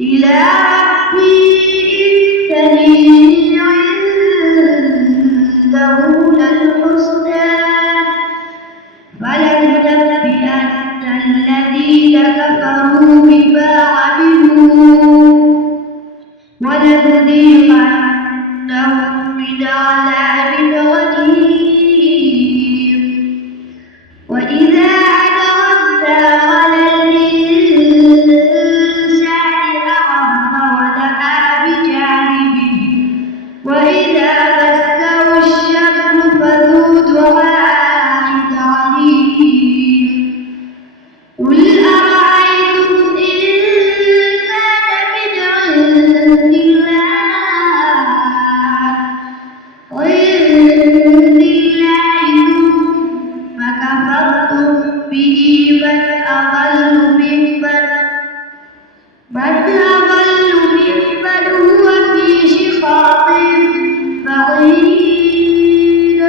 إلى ربي إنني عنده للحسنى فلننبئن الذين كفروا بما عملوا ولنذيقنهم من عذاب غليظ وإذا أنعمنا على الإنسان أعرض ونأى بجانبه وإذا مسه الشر فذو دعاء عليم قل أرأيتم إن كان من عند الله ثم كفرتم به من أضل ممن هو في شقاق بعيد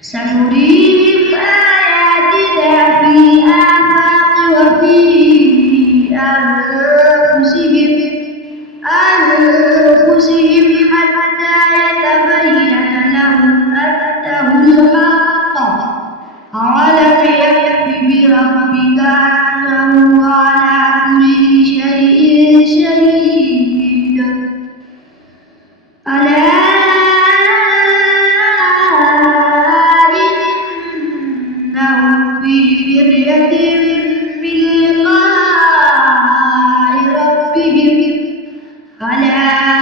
سنريهم آياتنا في الآفاق وفي أنفسهم حتى يتبين لهم أنه الحق أولم يكف بربك أنه على كل شيء شهيد ألا إنهم في مرية من لقاء ربهم ألا